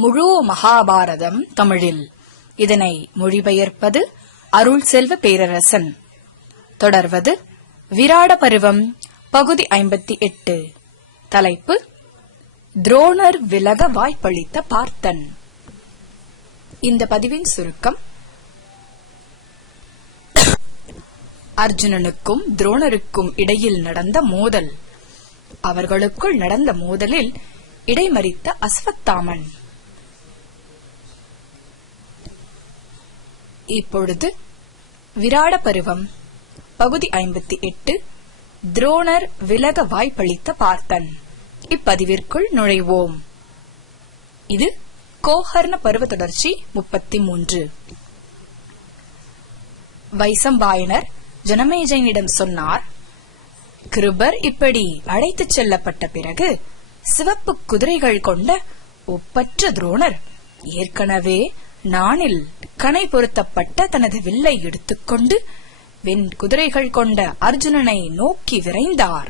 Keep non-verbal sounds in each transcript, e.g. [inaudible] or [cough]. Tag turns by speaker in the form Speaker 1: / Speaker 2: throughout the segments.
Speaker 1: முழு மகாபாரதம் தமிழில். இதனை மொழிபெயர்ப்பது அருள் செல்வ பேரரசன். தொடர்வது விராட பருவம் பகுதி ஐம்பத்தி எட்டு. தலைப்பு துரோணர் விலக வாய்ப்பளித்த பார்த்தன். இந்த பதிவின் சுருக்கம் அர்ஜுனனுக்கும் துரோணருக்கும் இடையில் நடந்த மோதல். அவர்களுக்குள் நடந்த மோதலில் இடைமறித்த அஸ்வத்தாமன். இப்பொழுது விராட பருவம் பகுதி ஐம்பத்தி எட்டு துரோணர் விலக வாய்ப்பளித்த பார்த்தன். இப்பதிவிற்குள் நுழைவோம். இது கோஹர்ண பருவ தொடர்ச்சி முப்பத்தி மூன்று. வைசம்பாயனர் ஜனமேஜனிடம் சொன்னார் கிருபர் இப்படி அழைத்துச் செல்லப்பட்ட பிறகு சிவப்பு குதிரைகள் கொண்ட ஒப்பற்ற துரோணர் ஏற்கனவே நானில் கணை பொருத்தப்பட்ட தனது வில்லை எடுத்துக்கொண்டு வெண் குதிரைகள் கொண்ட அர்ஜுனனை நோக்கி விரைந்தார்.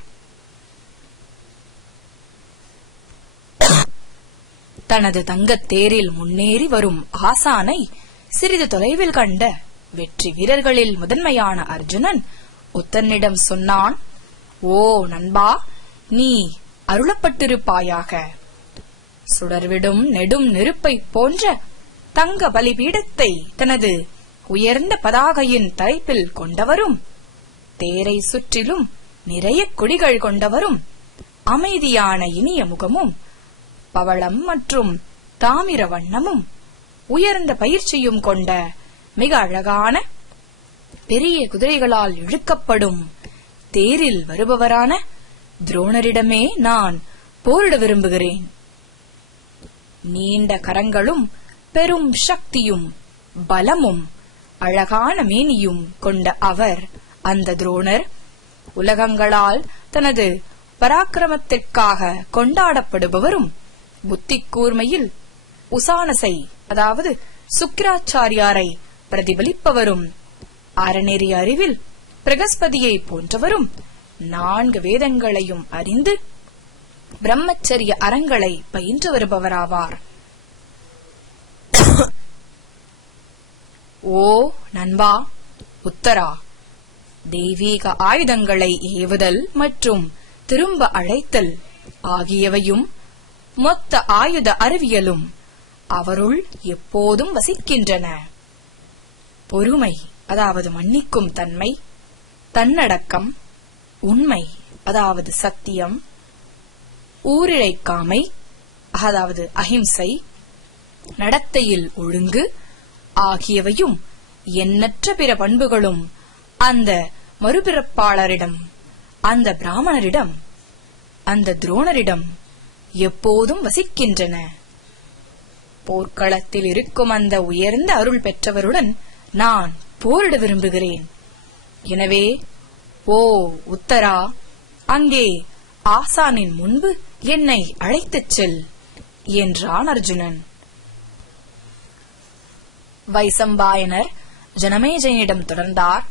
Speaker 1: தனது தங்கத் தேரில் முன்னேறி வரும் ஆசானை சிறிது தொலைவில் கண்ட வெற்றி வீரர்களில் முதன்மையான அர்ஜுனன் உத்தனிடம் சொன்னான் ஓ நண்பா நீ அருளப்பட்டிருப்பாயாக. சுடர்விடும் நெடும் நெருப்பைப் போன்ற தங்க பலிபீடத்தை தனது உயர்ந்த பதாகையின் தலைப்பில் கொண்டவரும் தேரை சுற்றிலும் நிறைய கொடிகள் கொண்டவரும் அமைதியான இனிய முகமும் பவளம் மற்றும் தாமிர வண்ணமும் உயர்ந்த பயிற்சியும் கொண்ட மிக அழகான பெரிய குதிரைகளால் இழுக்கப்படும் தேரில் வருபவரான துரோணரிடமே நான் போரிட விரும்புகிறேன். நீண்ட கரங்களும் பெரும் சக்தியும் பலமும் அழகான மேனியும் கொண்ட அவர் அந்த துரோணர். உலகங்களால் தனது பராக்கிரமத்திற்காக கொண்டாடப்படுபவரும் புத்தி கூர்மையில் உசானசை அதாவது சுக்கிராச்சாரியாரை பிரதிபலிப்பவரும் அறநெறி அறிவில் பிரகஸ்பதியை போன்றவரும் நான்கு வேதங்களையும் அறிந்து பிரம்மச்சரிய அறங்களை பயின்று வருபவராவார். [coughs] ஓ நண்பா. உத்தரா. தெய்வீக ஆயுதங்களை ஏவுதல் மற்றும் திரும்ப அழைத்தல் ஆகியவையும் மொத்த ஆயுத அறிவியலும் அவருள் எப்போதும் வசிக்கின்றன. பொறுமை அதாவது மன்னிக்கும் தன்மை தன்னடக்கம் உண்மை அதாவது சத்தியம் ஊரிழைக்காமை அதாவது அஹிம்சை நடத்தையில் ஒழுங்கு ஆகியவையும் எண்ணற்ற பிற பண்புகளும் அந்த மறுபிறப்பாளரிடம் அந்த பிராமணரிடம் அந்த துரோணரிடம் எப்போதும் வசிக்கின்றன. போர்க்களத்தில் இருக்கும் அந்த உயர்ந்த அருள் பெற்றவருடன் நான் போரிட விரும்புகிறேன். எனவே ஓ உத்தரா அங்கே ஆசானின் முன்பு என்னை அழைத்துச் செல் என்றான் அர்ஜுனன். வைசம்பாயனர் ஜனமேஜயனிடம் தொடர்ந்தார்.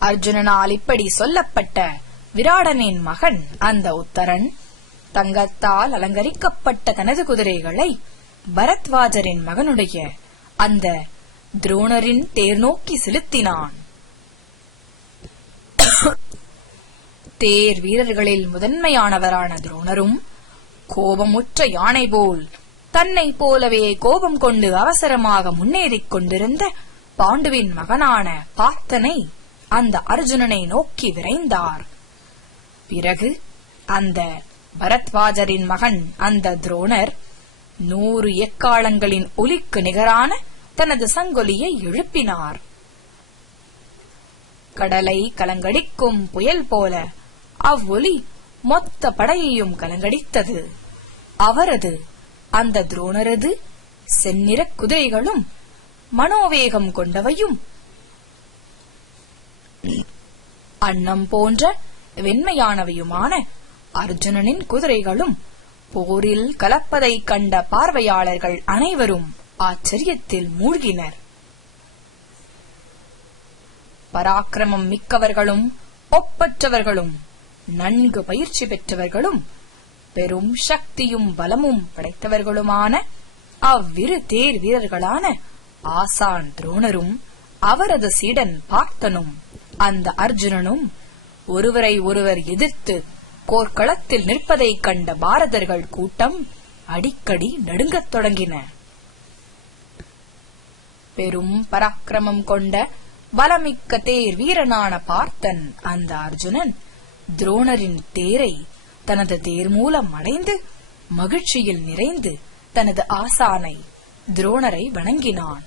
Speaker 1: அர்ஜுனனால் இப்படி சொல்லப்பட்ட விராடனின் மகன் அந்த உத்தரன் தங்கத்தால் அலங்கரிக்கப்பட்ட தனது குதிரைகளை பரத்வாஜரின் மகனுடைய அந்த துரோணரின் தேர் நோக்கி செலுத்தினான். தேர் வீரர்களில் முதன்மையானவரான துரோணரும் கோபமுற்ற யானை போல் தன்னை போலவே கோபம் கொண்டு அவசரமாக முன்னேறிக் கொண்டிருந்த பாண்டுவின் மகனான பார்த்தனை அந்த அர்ஜுனனை நோக்கி விரைந்தார். பிறகு அந்த பரத்வாஜரின் மகன் அந்த துரோணர் நூறு எக்காலங்களின் ஒலிக்கு நிகரான தனது சங்கொலியை எழுப்பினார். கடலை கலங்கடிக்கும் புயல் போல அவ்வொலி மொத்த படையையும் கலங்கடித்தது. அவரது அந்த துரோணரது செந்நிற குதிரைகளும் மனோவேகம் கொண்டவையும். அன்னம் போன்ற வெண்மையானவையுமான அர்ஜுனனின் குதிரைகளும் போரில் கலப்பதைக் கண்ட பார்வையாளர்கள் அனைவரும் ஆச்சரியத்தில் மூழ்கினர். பராக்கிரமம் மிக்கவர்களும் ஒப்பற்றவர்களும் நன்கு பயிற்சி பெற்றவர்களும் பெரும் சக்தியும் பலமும் படைத்தவர்களுமான அவ்விரு தேர் வீரர்களான ஆசான் துரோணரும் அவரது சீடன் பார்த்தனும் அந்த அர்ஜுனனும் ஒருவரை ஒருவர் எதிர்த்து போர்க்களத்தில் நிற்பதைக் கண்ட பாரதர்கள் கூட்டம் அடிக்கடி நடுங்கத் தொடங்கின. பெரும் பராக்கிரமம் கொண்ட பலமிக்க தேர் வீரனான பார்த்தன் அந்த அர்ஜுனன் துரோணரின் தேரை தனது தேர் மூலம் அடைந்து மகிழ்ச்சியில் நிறைந்து தனது ஆசானை துரோணரை வணங்கினான்.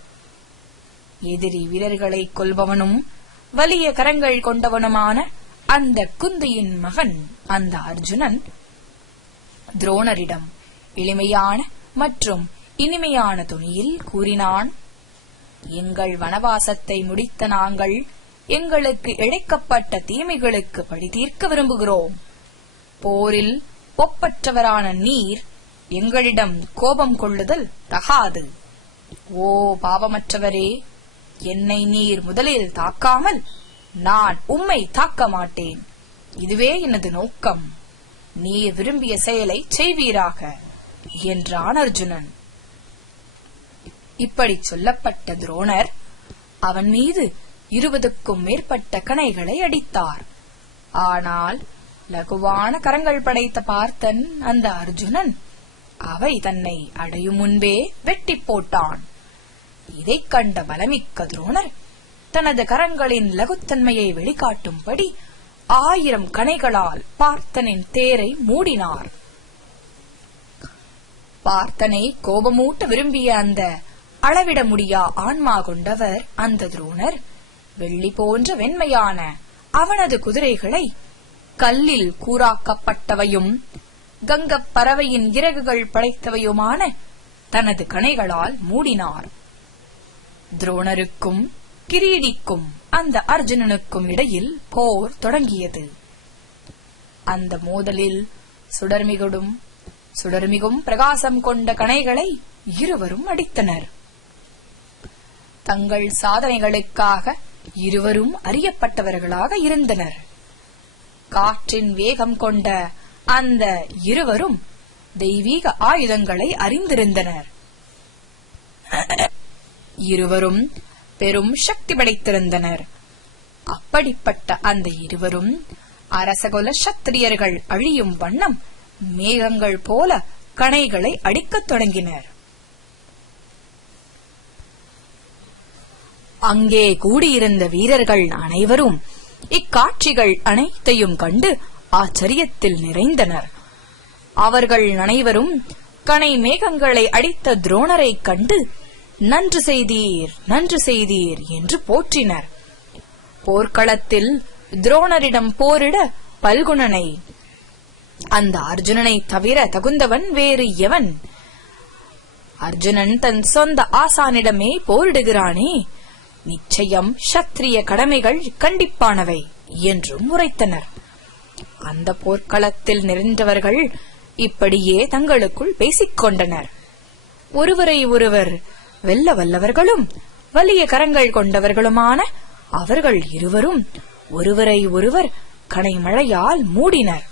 Speaker 1: எதிரி வீரர்களை கொல்பவனும் வலிய கரங்கள் கொண்டவனுமான அந்த குந்தியின் மகன் அந்த அர்ஜுனன். துரோணரிடம் எளிமையான மற்றும் இனிமையான துணியில் கூறினான் எங்கள் வனவாசத்தை முடித்த நாங்கள் எங்களுக்கு இழைக்கப்பட்ட தீமைகளுக்கு பழி தீர்க்க விரும்புகிறோம். போரில் ஒப்பற்றவரான நீர் எங்களிடம் கோபம் கொள்ளுதல் தகாது. ஓ பாவமற்றவரே என்னை நீர் முதலில் தாக்காமல் நான் உம்மை தாக்க மாட்டேன். இதுவே எனது நோக்கம். நீர் விரும்பிய செயலை செய்வீராக என்றான் அர்ஜுனன். இப்படி சொல்லப்பட்ட துரோணர் அவன் மீது இருபதுக்கும் மேற்பட்ட கணைகளை அடித்தார். ஆனால் லகுவான கரங்கள் படைத்த பார்த்தன் அந்த அர்ஜுனன். அவை தன்னை அடையும் முன்பே வெட்டி போட்டான். இதைக் கண்ட பலமிக்க துரோணர் தனது கரங்களின் லகுத்தன்மையை வெளிக்காட்டும்படி ஆயிரம் கணைகளால் பார்த்தனின் தேரை மூடினார். பார்த்தனை கோபமூட்ட விரும்பிய அந்த அளவிட முடியா ஆன்மா கொண்டவர் அந்த துரோணர். வெள்ளி போன்ற வெண்மையான அவனது குதிரைகளை கல்லில் கூறாக்கப்பட்டவையும் கங்கப் பறவையின் இறகுகள் படைத்தவையுமான தனது கணைகளால் மூடினார். துரோணருக்கும் கிரீடிக்கும் அந்த அர்ஜுனனுக்கும் இடையில் போர் தொடங்கியது. அந்த மோதலில் சுடர்மிகுடும் சுடர்மிகும் பிரகாசம் கொண்ட கணைகளை இருவரும் அடித்தனர். தங்கள் சாதனைகளுக்காக இருவரும் அறியப்பட்டவர்களாக இருந்தனர். காற்றின் வேகம் கொண்ட அந்த இருவரும் தெய்வீக ஆயுதங்களை அறிந்திருந்தனர். இருவரும் பெரும் சக்தி படைத்திருந்தனர். அப்படிப்பட்ட அந்த இருவரும் அரசகுல சத்திரியர்கள் அழியும் வண்ணம் மேகங்கள் போல கணைகளை அடிக்கத் தொடங்கினர். அங்கே கூடியிருந்த வீரர்கள் அனைவரும் இக்காட்சிகள் அனைத்தையும் கண்டு ஆச்சரியத்தில் நிறைந்தனர். அவர்கள் அனைவரும் கனை மேகங்களை அடித்த துரோணரைக் கண்டு நன்று செய்தீர் நன்று செய்தீர் என்று போற்றினர். போர்க்களத்தில் துரோணரிடம் போரிட பல்குணனை அந்த அர்ஜுனனை தவிர தகுந்தவன் வேறு எவன்? அர்ஜுனன் தன் சொந்த ஆசானிடமே போரிடுகிறானே நிச்சயம் சத்திரிய கடமைகள் கண்டிப்பானவை என்றும் உரைத்தனர் அந்த போர்க்களத்தில் நிறைந்தவர்கள் இப்படியே தங்களுக்குள் பேசிக் கொண்டனர் ஒருவரை ஒருவர் வெல்ல வல்லவர்களும் வலிய கரங்கள் கொண்டவர்களுமான அவர்கள் இருவரும் ஒருவரை ஒருவர் கனைமழையால் மூடினர்.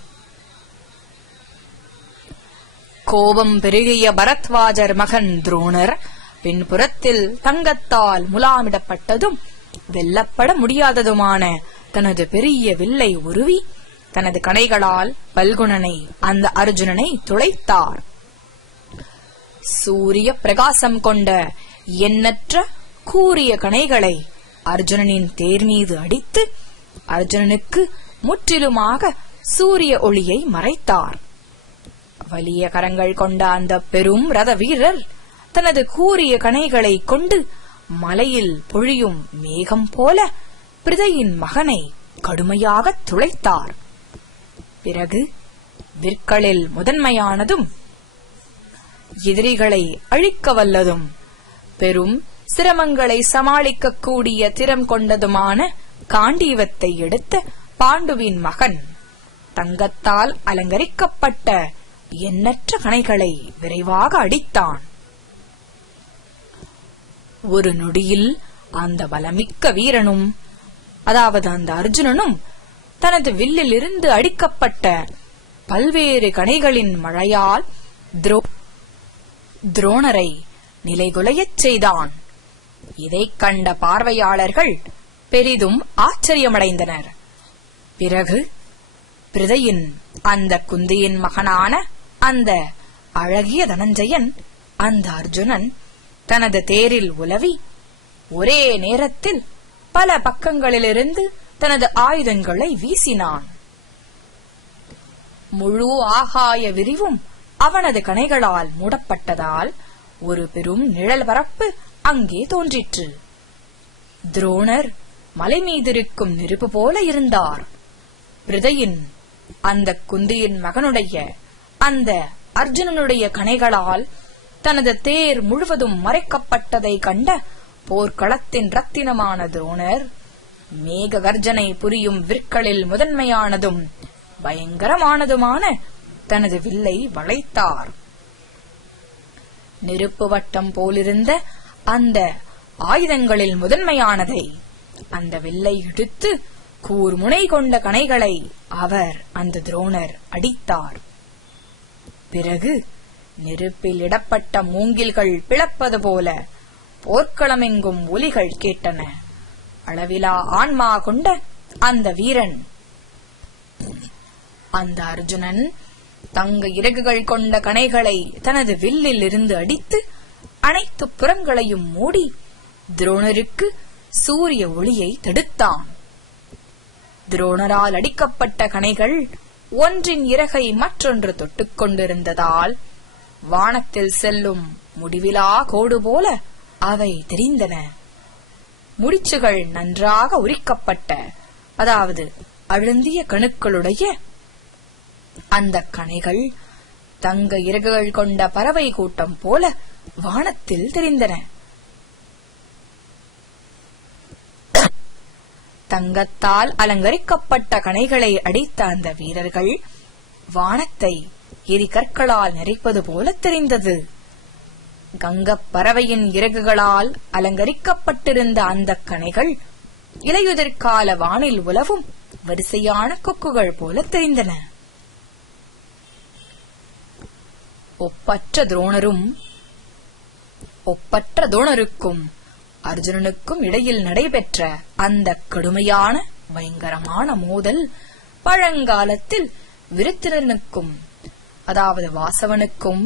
Speaker 1: கோபம் பெருகிய பரத்வாஜர் மகன் துரோணர் பின்புறத்தில் தங்கத்தால் முலாமிடப்பட்டதும் வெல்லப்பட முடியாததுமான தனது பெரிய வில்லை உருவி தனது கணைகளால் பல்குணனை அந்த அர்ஜுனனை துளைத்தார். சூரிய பிரகாசம் கொண்ட எண்ணற்ற கூரிய கணைகளை அர்ஜுனனின் தேர் மீது அடித்து அர்ஜுனனுக்கு முற்றிலுமாக சூரிய ஒளியை மறைத்தார். வலிய கரங்கள் கொண்ட அந்த பெரும் ரத வீரர் தனது கூரிய கணைகளை கொண்டு மலையில் பொழியும் மேகம் போல பிரிதையின் மகனை கடுமையாக துளைத்தார். பிறகு விற்களில் முதன்மையானதும் எதிரிகளை அழிக்க வல்லதும் பெரும் சிரமங்களை சமாளிக்கக்கூடிய திறம் கொண்டதுமான காண்டீவத்தை எடுத்த பாண்டுவின் மகன் தங்கத்தால் அலங்கரிக்கப்பட்ட எண்ணற்ற கணைகளை விரைவாக அடித்தான். ஒரு நொடியில் அந்த பலமிக்க வீரனும் அதாவது அந்த அர்ஜுனனும் தனது வில்லிலிருந்து அடிக்கப்பட்ட பல்வேறு கணைகளின் மழையால் துரோ துரோணரை நிலைகுலையச் செய்தான். இதைக் கண்ட பார்வையாளர்கள் பெரிதும் ஆச்சரியமடைந்தனர். பிறகு பிரதையின் அந்த குந்தியின் மகனான அந்த அழகிய தனஞ்சயன் அந்த அர்ஜுனன் தனது தேரில் உலவி ஒரே நேரத்தில் பல பக்கங்களிலிருந்து தனது ஆயுதங்களை வீசினான். முழு ஆகாய விரிவும் அவனது கணைகளால் மூடப்பட்டதால் ஒரு பெரும் நிழல் பரப்பு அங்கே தோன்றிற்று. துரோணர் மலை மீதிருக்கும் நெருப்பு போல இருந்தார். பிரதையின் அந்த குந்தியின் மகனுடைய அந்த அர்ஜுனனுடைய கணைகளால் தனது தேர் முழுவதும் மறைக்கப்பட்டதை கண்ட போர்க்களத்தின் ரத்தினமான துரோணர் மேக கர்ஜனை புரியும் விற்களில் முதன்மையானதும் பயங்கரமானதுமான தனது வில்லை வளைத்தார். நெருப்பு வட்டம் போலிருந்த அந்த ஆயுதங்களில் முதன்மையானதை அந்த வில்லை இழுத்து கூர்முனை கொண்ட கணைகளை அவர் அந்த துரோணர் அடித்தார். பிறகு நெருப்பில் இடப்பட்ட மூங்கில்கள் பிளப்பது போல போர்க்களமெங்கும் ஒலிகள் கேட்டன. அளவிலா ஆன்மா கொண்ட அந்த வீரன். அந்த அர்ஜுனன் தங்க இறகுகள் கொண்ட கணைகளை தனது வில்லில் இருந்து அடித்து அனைத்து புறங்களையும் மூடி துரோணருக்கு சூரிய ஒளியை தடுத்தான். துரோணரால் அடிக்கப்பட்ட கணைகள் ஒன்றின் இறகை மற்றொன்று தொட்டுக் கொண்டிருந்ததால் வானத்தில் செல்லும் முடிவிலா கோடு போல அவை தெரிந்தன. முடிச்சுகள் நன்றாக உரிக்கப்பட்ட அதாவது அழுந்திய கணுக்களுடைய அந்த கணைகள் தங்க இறகுகள் கொண்ட பறவை கூட்டம் போல வானத்தில் தெரிந்தன. தங்கத்தால் அலங்கரிக்கப்பட்ட கணைகளை அடித்த அந்த வீரர்கள் வானத்தை எரிகற்களால் நிறைப்பது போல தெரிந்தது. கங்கப் பறவையின் இறகுகளால் அலங்கரிக்கப்பட்டிருந்த அந்த கணைகள் இலையுதிர்கால வானில் உலவும் வரிசையான கொக்குகள் போல தெரிந்தன. ஒப்பற்ற துரோணரும் ஒப்பற்ற துரோணருக்கும் அர்ஜுனனுக்கும் இடையில் நடைபெற்ற அந்த கடுமையான பயங்கரமான மோதல் பழங்காலத்தில் விருத்திரனுக்கும் அதாவது வாசவனுக்கும்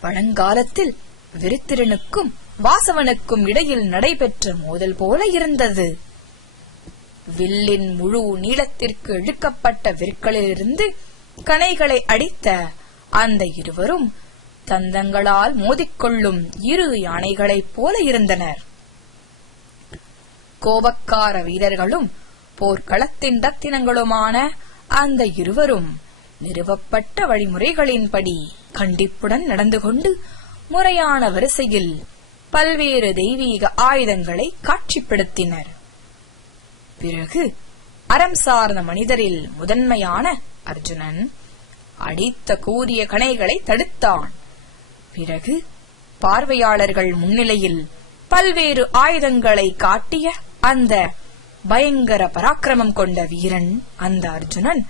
Speaker 1: பழங்காலத்தில் விருத்திரனுக்கும் வாசவனுக்கும் இடையில் நடைபெற்ற மோதல் போல இருந்தது. வில்லின் முழு நீளத்திற்கு இழுக்கப்பட்ட விற்களிலிருந்து கனைகளை அடித்த அந்த இருவரும் தந்தங்களால் மோதிக்கொள்ளும் இரு யானைகளைப் போல இருந்தனர். கோபக்கார வீரர்களும் போர்க்களத்தின் ரத்தினங்களுமான அந்த இருவரும் நிறுவப்பட்ட வழிமுறைகளின்படி கண்டிப்புடன் நடந்து கொண்டு முறையான வரிசையில் பல்வேறு தெய்வீக ஆயுதங்களை காட்சிப்படுத்தினர். பிறகு அறம் சார்ந்த மனிதரில் முதன்மையான அர்ஜுனன் அடித்த கூறிய கணைகளை தடுத்தான். பிறகு பார்வையாளர்கள் முன்னிலையில் பல்வேறு ஆயுதங்களை காட்டிய அந்த பயங்கர பராக்கிரமம் கொண்ட வீரன் அந்த அர்ஜுனன்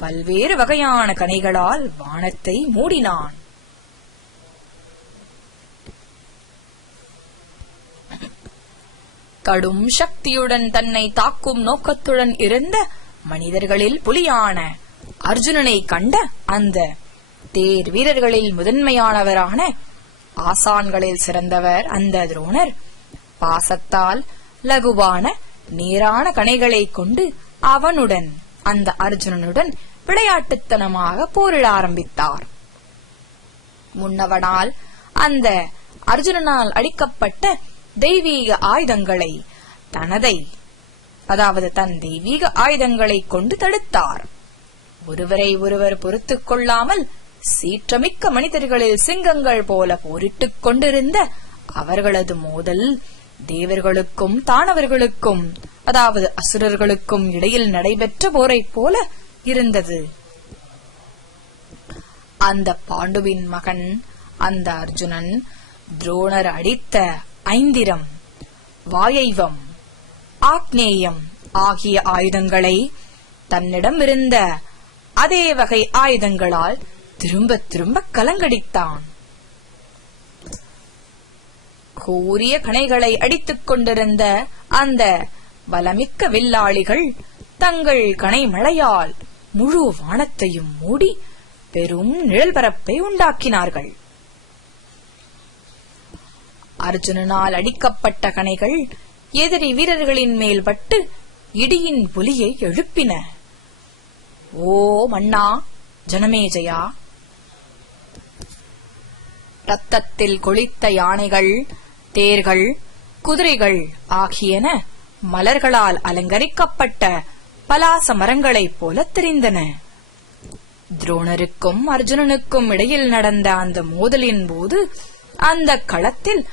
Speaker 1: பல்வேறு வகையான கணைகளால் வானத்தை மூடினான். கடும் சக்தியுடன் தன்னை தாக்கும் நோக்கத்துடன் இருந்த மனிதர்களில் புலியான அர்ஜுனனை கண்ட அந்த தேர் வீரர்களில் முதன்மையானவரான ஆசான்களில் சிறந்தவர் அந்த துரோணர். பாசத்தால் லகுவான நேரான கணைகளை கொண்டு அவனுடன் அந்த அர்ஜுனனுடன் விளையாட்டுத்தனமாக போரிட ஆரம்பித்தார். முன்னவனால் அந்த அர்ஜுனனால் அடிக்கப்பட்ட தெய்வீக ஆயுதங்களை தனதை அதாவது தன் தெய்வீக ஆயுதங்களை கொண்டு தடுத்தார். ஒருவரை ஒருவர் பொறுத்துக் கொள்ளாமல் சீற்றமிக்க மனிதர்களில் சிங்கங்கள் போல போரிட்டுக் கொண்டிருந்த அவர்களது மோதல் தேவர்களுக்கும் தானவர்களுக்கும் அதாவது அசுரர்களுக்கும் இடையில் நடைபெற்ற போரைப் போல இருந்தது. அந்த பாண்டுவின் மகன் அந்த அர்ஜுனன் துரோணர் அடித்த ஐந்திரம் வாயைவம் ஆக்னேயம் ஆகிய ஆயுதங்களை தன்னிடம் இருந்த அதே வகை ஆயுதங்களால் திரும்ப திரும்ப கலங்கடித்தான். கூரிய கணைகளை அடித்துக் கொண்டிருந்த அந்த பலமிக்க வில்லாளிகள் தங்கள் கணைமழையால் மழையால் முழு வானத்தையும் மூடி பெரும் நிழல்பரப்பை உண்டாக்கினார்கள். அர்ஜுனனால் அடிக்கப்பட்ட கணைகள் எதிரி வீரர்களின் மேல் பட்டு இடியின் ஒலியை எழுப்பின. ஓ மன்னா ஜனமேஜயா ரத்தத்தில் கொளித்த யானைகள் தேர்கள் குதிரைகள் ஆகியன மலர்களால் அலங்கரிக்கப்பட்ட பலாச மரங்களைப் போல தெரிந்தன. துரோணருக்கும் அர்ஜுனனுக்கும் இடையில் நடந்த அந்த மோதலின் போது அந்த களத்தில்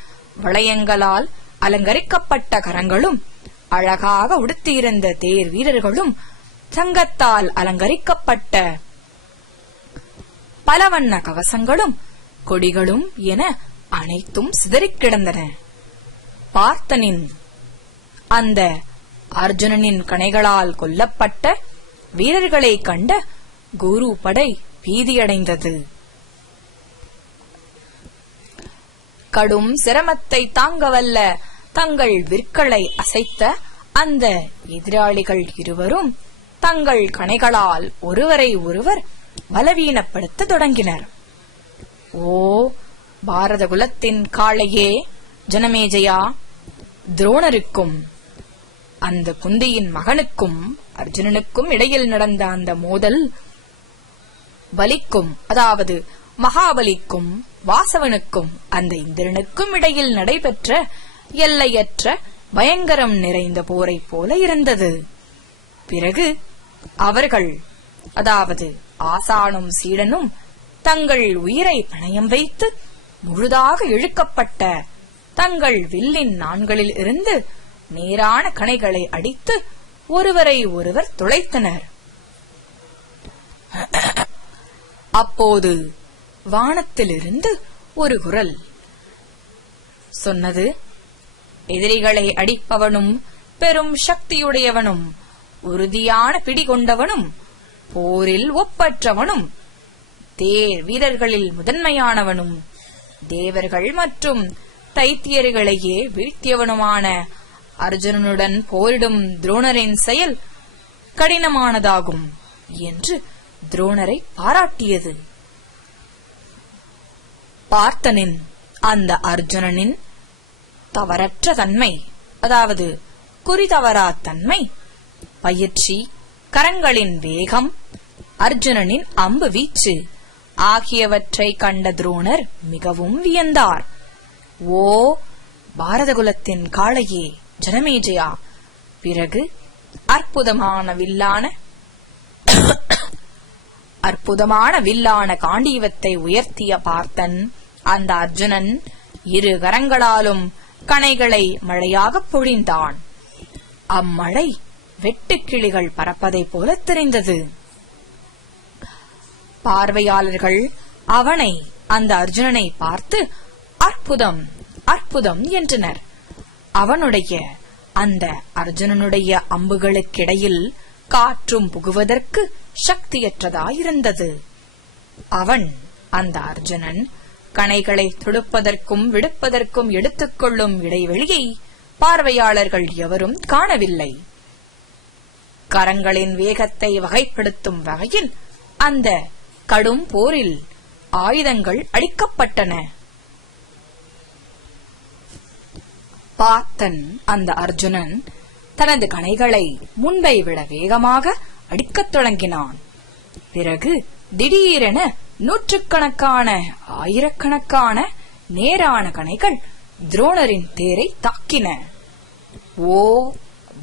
Speaker 1: வளையங்களால் அலங்கரிக்கப்பட்ட கரங்களும் அழகாக உடுத்தியிருந்த தேர் வீரர்களும் சங்கத்தால் அலங்கரிக்கப்பட்ட பலவண்ண கவசங்களும் கொடிகளும் என அனைத்தும் சிதறிக் கிடந்தன. பார்த்தனின் அந்த அர்ஜுனனின் கணைகளால் கொல்லப்பட்ட வீரர்களை கண்ட குரு படை பீதியடைந்தது. கடும் சிரமத்தை தாங்கவல்ல தங்கள் விற்களை அசைத்த அந்த எதிராளிகள் இருவரும் தங்கள் கணைகளால் ஒருவரை ஒருவர் பலவீனப்படுத்த தொடங்கினர். ஓ பாரத குலத்தின் காளையே ஜனமேஜயா துரோணருக்கும் அந்த குந்தியின் மகனுக்கும் அர்ஜுனனுக்கும் இடையில் நடந்த அந்த மோதல் பலிக்கும் அதாவது மகாபலிக்கும் வாசவனுக்கும் அந்த இந்திரனுக்கும் இடையில் நடைபெற்ற எல்லையற்ற பயங்கரம் நிறைந்த போரைப் போல இருந்தது. பிறகு அவர்கள் அதாவது ஆசானும் சீடனும் தங்கள் உயிரை பணயம் வைத்து முழுதாக இழுக்கப்பட்ட தங்கள் வில்லின் நான்களில் இருந்து நேரான கணைகளை அடித்து ஒருவரை ஒருவர் துளைத்தனர். அப்போது வானத்திலிருந்து ஒரு குரல் சொன்னது எதிரிகளை அடிப்பவனும் பெரும் சக்தியுடையவனும் உறுதியான பிடி கொண்டவனும் போரில் ஒப்பற்றவனும் தேர் வீரர்களில் முதன்மையானவனும் தேவர்கள் மற்றும் தைத்தியர்களையே வீழ்த்தியவனுமான அர்ஜுனனுடன் போரிடும் துரோணரின் செயல் கடினமானதாகும் என்று துரோணரை பாராட்டியது. பார்த்தனின் அந்த அர்ஜுனனின் தவறற்ற தன்மை அதாவது குறிதவரா தன்மை பயிற்சி கரங்களின் வேகம் அர்ஜுனனின் அம்பு வீச்சு ஆகியவற்றை கண்ட துரோணர் மிகவும் வியந்தார். ஓ பாரதகுலத்தின் காளையே ஜனமேஜயா? பிறகு அற்புதமான வில்லான அற்புதமான வில்லான காண்டீவத்தை உயர்த்திய பார்த்தன். அந்த அர்ஜுனன் இரு கரங்களாலும் கணைகளை மழையாகப் பொழிந்தான். அம்மழை வெட்டுக்கிளிகள் பறப்பதைப் போல தெரிந்தது. பார்வையாளர்கள் அவனை அந்த அர்ஜுனனை பார்த்து அற்புதம் அற்புதம் என்றனர். அவனுடைய அந்த அர்ஜுனனுடைய அம்புகளுக்கிடையில் காற்றும் புகுவதற்கு சக்தியற்றதாயிருந்தது. அவன் அந்த அர்ஜுனன் கணைகளை துடுப்பதற்கும் விடுப்பதற்கும் எடுத்துக்கொள்ளும் இடைவெளியை பார்வையாளர்கள் எவரும் காணவில்லை. கரங்களின் வேகத்தை வகைப்படுத்தும் வகையில் அந்த கடும் போரில் ஆயுதங்கள் அடிக்கப்பட்டன. பார்த்தன் அந்த அர்ஜுனன் தனது கணைகளை முன்பை விட வேகமாக அடிக்கத் தொடங்கினான். பிறகு திடீரென நூற்றுக்கணக்கான ஆயிரக்கணக்கான நேரான கணைகள் துரோணரின் தேரை தாக்கின. ஓ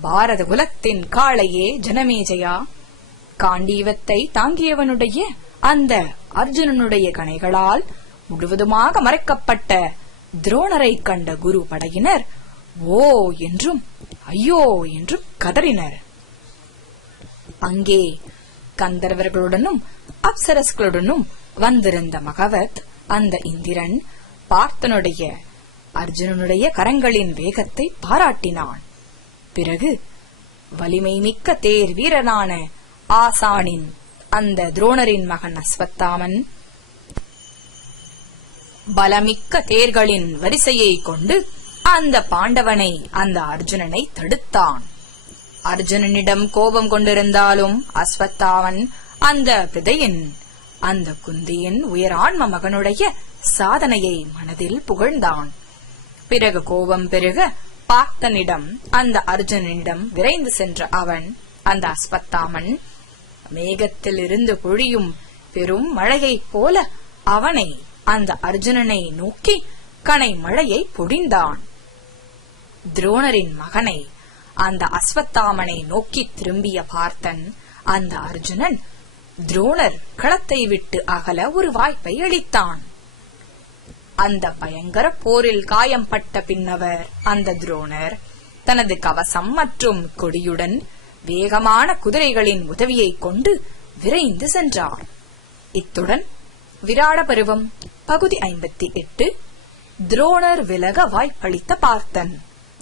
Speaker 1: பாரத குலத்தின் காளையே ஜனமேஜயா! காண்டீவத்தை தாங்கியவனுடைய அந்த அர்ஜுனனுடைய கணைகளால் முழுவதுமாக மறைக்கப்பட்ட துரோணரை கண்ட குரு படையினர் ஓ என்றும் ஐயோ என்றும் கதறினர். அங்கே கந்தர்வர்களுடனும் அப்சரஸ்களுடனும் வந்திருந்த மகவத் அந்த இந்திரன் பார்த்தனுடைய அர்ஜுனனுடைய கரங்களின் வேகத்தை பாராட்டினான். பிறகு வலிமை மிக்க தேர் வீரனான ஆசானின் அந்த துரோணரின் மகன் அஸ்வத்தாமன் பலமிக்க தேர்களின் வரிசையை கொண்டு அந்த பாண்டவனை அந்த அர்ஜுனனை தடுத்தான். அர்ஜுனனிடம் கோபம் கொண்டிருந்தாலும் அஸ்வத்தாவன் அந்த விதையின் அந்த குந்தியின் உயரான்ம மகனுடைய சாதனையை மனதில் புகழ்ந்தான். பிறகு கோபம் பெருக பார்த்தனிடம் அந்த அர்ஜுனனிடம் விரைந்து சென்ற அவன் அந்த அஸ்வத்தாமன் மேகத்தில் இருந்து பொழியும் பெரும் மழையைப் போல அவனை அந்த அர்ஜுனனை நோக்கி கனை மழையை பொடிந்தான் துரோணரின் மகனை அந்த அஸ்வத்தாமனை நோக்கி திரும்பிய பார்த்தன் அந்த அர்ஜுனன் துரோணர் களத்தை விட்டு அகல ஒரு வாய்ப்பை அளித்தான். அந்த பயங்கர போரில் காயம் பட்ட பின்னவர் அந்த துரோணர் தனது கவசம் மற்றும் கொடியுடன் வேகமான குதிரைகளின் உதவியை கொண்டு விரைந்து சென்றார். இத்துடன் விராட பருவம் பகுதி ஐம்பத்தி எட்டு துரோணர் விலக வாய்ப்பளித்த பார்த்தன்.